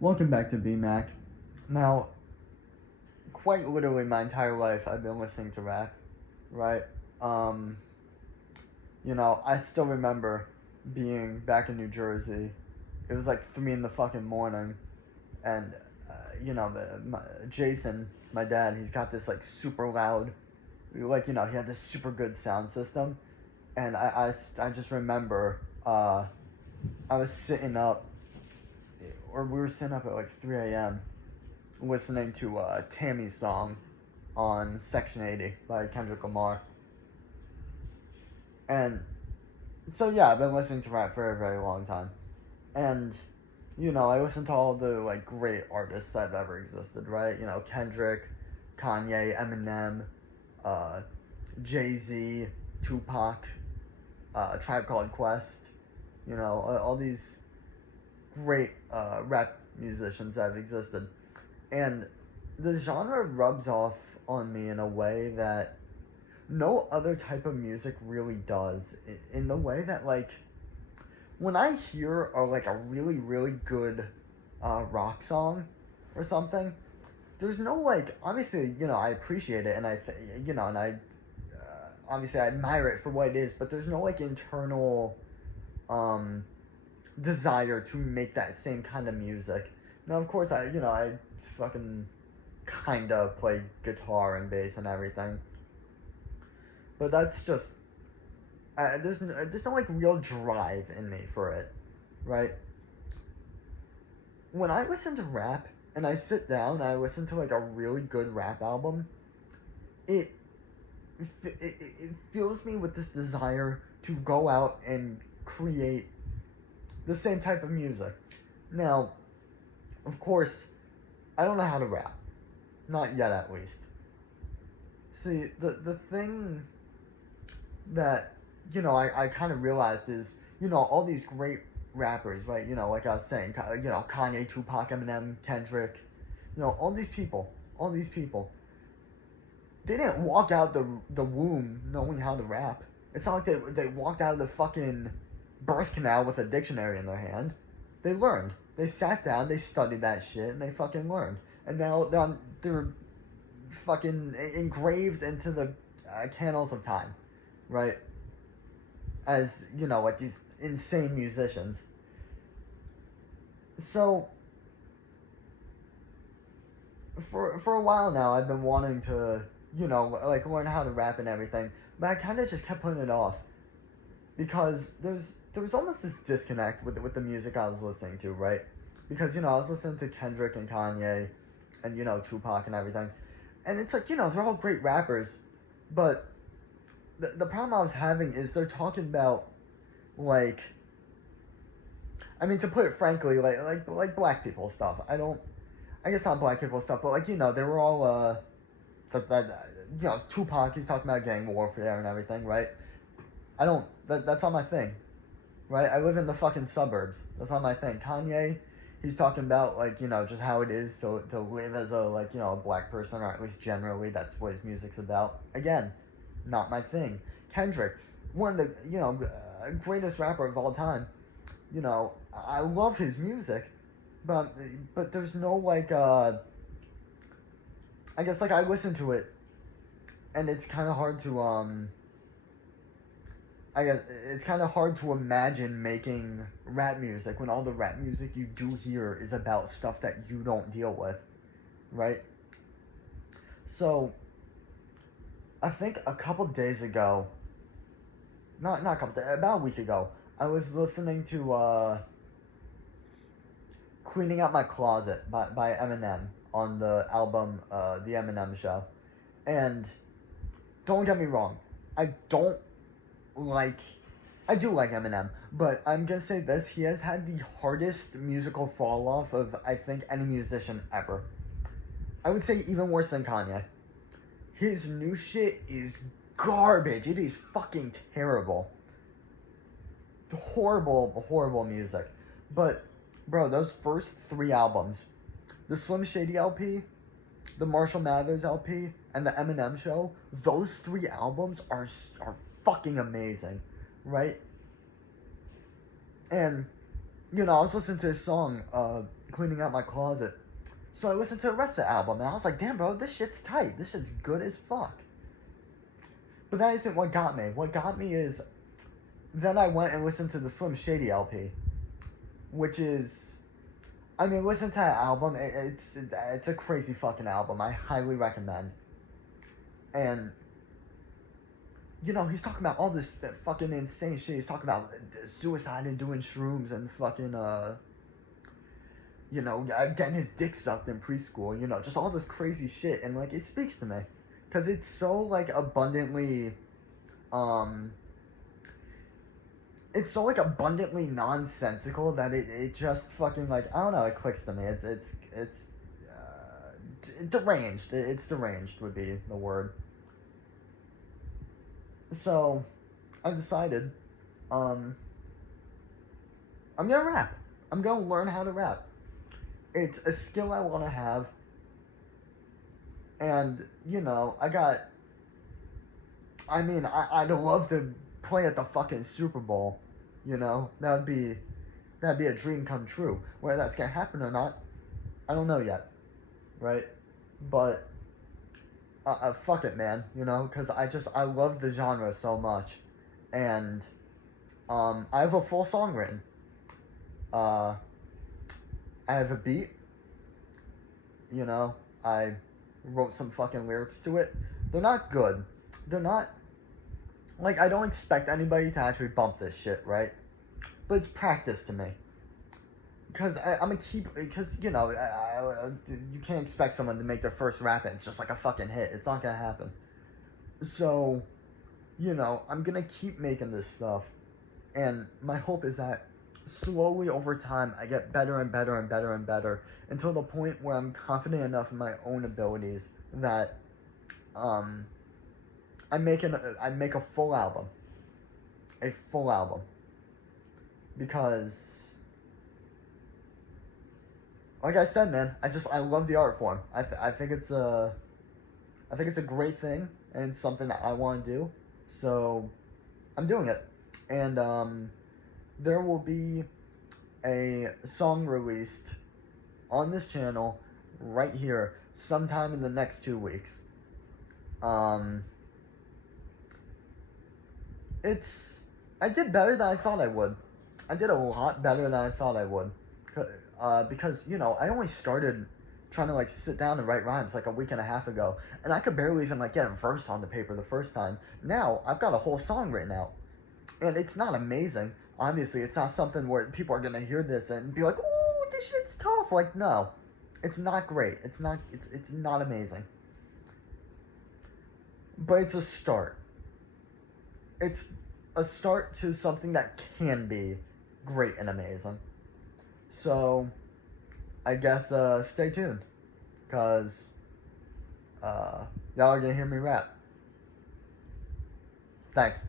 Welcome back to BMAC. Now, quite literally my entire life I've been listening to rap, right? Um, I still remember being back in New Jersey. It was like 3 in the fucking morning, and, Jason, my dad, he's got this like super loud, he had this super good sound system, and I just remember, I was sitting up, or we were sitting up at like 3 a.m. listening to Tammy's song on Section 80 by Kendrick Lamar. And so yeah, I've been listening to rap for a very long time. And I listen to all the like great artists that have ever existed, right? Kendrick, Kanye, Eminem, uh, Jay-Z, Tupac, Tribe Called Quest, all these great rap musicians that have existed. And the genre rubs off on me in a way that no other type of music really does. In the way that, like, when I hear like a really, really good rock song or something, there's no, like, obviously, I appreciate it, and obviously I admire it for what it is, but there's no, like, internal um, desire to make that same kind of music. Now, of course, I fucking kind of play guitar and bass and everything, but that's just there's no like real drive in me for it, right? When I listen to rap and I sit down and I listen to like a really good rap album, it it fills me with this desire to go out and create the same type of music. Now, of course, I don't know how to rap. Not yet, at least. See, the thing that, I kind of realized is, all these great rappers, right? Like I was saying, Kanye, Tupac, Eminem, Kendrick, all these people, they didn't walk out the womb knowing how to rap. It's not like they walked out of the fucking birth canal with a dictionary in their hand. They learned. They sat down, they studied that shit, and they fucking learned. And now they're fucking engraved into the canals of time, right? As, like these insane musicians. So, for a while now, I've been wanting to, like learn how to rap and everything, but I kind of just kept putting it off because there was almost this disconnect with the music I was listening to, right? Because I was listening to Kendrick and Kanye, and Tupac and everything, and it's like they're all great rappers, but the problem I was having is they're talking about like, I mean, to put it frankly, like black people stuff. I guess not black people stuff, but like they were all Tupac, he's talking about gang warfare and everything, right? I don't that's not my thing, right? I live in the fucking suburbs. That's not my thing. Kanye, he's talking about like just how it is to live as a like a black person, or at least generally that's what his music's about. Again, not my thing. Kendrick, one of the greatest rapper of all time. I love his music, but there's no like I guess like I listen to it, and it's kind of hard to I guess it's kind of hard to imagine making rap music when all the rap music you do hear is about stuff that you don't deal with, right? So, I think a couple days ago, not a couple days, about a week ago, I was listening to "Cleaning Out My Closet" by Eminem on the album The Eminem Show, and don't get me wrong, I don't like I do like Eminem, but I'm gonna say this: he has had the hardest musical fall off of I think any musician ever. I would say even worse than Kanye. His new shit is garbage. It is fucking terrible. Horrible, horrible music. But bro, those first 3 albums, the Slim Shady LP, the Marshall Mathers LP, and the Eminem Show, those 3 albums are fucking amazing, right? And you know, I was listening to this song, cleaning out my closet. So I listened to the rest of the album, and I was like, damn, bro, this shit's tight. This shit's good as fuck. But that isn't what got me. What got me is, then I went and listened to the Slim Shady LP, which is, I mean, listen to that album. It's a crazy fucking album. I highly recommend. And, you know, he's talking about all this fucking insane shit. He's talking about suicide and doing shrooms and fucking, you know, getting his dick sucked in preschool. You know, just all this crazy shit. And, like, it speaks to me. Because it's so, like, abundantly, it's so, like, abundantly nonsensical that it just fucking, like, I don't know, it clicks to me. It's deranged. It's deranged would be the word. So, I've decided, I'm gonna rap. I'm gonna learn how to rap. It's a skill I want to have. And, you know, I'd love to play at the fucking Super Bowl, you know? That'd be a dream come true. Whether that's gonna happen or not, I don't know yet, right? But, fuck it, man, you know? Because I love the genre so much. And, I have a full song written. I have a beat, you know? I wrote some fucking lyrics to it. They're not good. They're not, like, I don't expect anybody to actually bump this shit, right? But it's practice to me. Because because, you know, you can't expect someone to make their first rap and it's just like a fucking hit. It's not gonna happen. So, you know, I'm gonna keep making this stuff. And my hope is that slowly over time, I get better and better and better and better until the point where I'm confident enough in my own abilities that I make a full album. A full album. Because, like I said, man, I love the art form. I think it's a great thing and it's something that I want to do. So, I'm doing it. And, there will be a song released on this channel right here sometime in the next 2 weeks. I did better than I thought I would. I did a lot better than I thought I would. Because, you know, I only started trying to, like, sit down and write rhymes, like, a week and a half ago. And I could barely even, like, get a verse on the paper the first time. Now, I've got a whole song written out. And it's not amazing. Obviously, it's not something where people are gonna hear this and be like, "Ooh, this shit's tough." Like, no. It's not great. It's not amazing. But it's a start. It's a start to something that can be great and amazing. So, I guess, stay tuned. Because, y'all are gonna hear me rap. Thanks.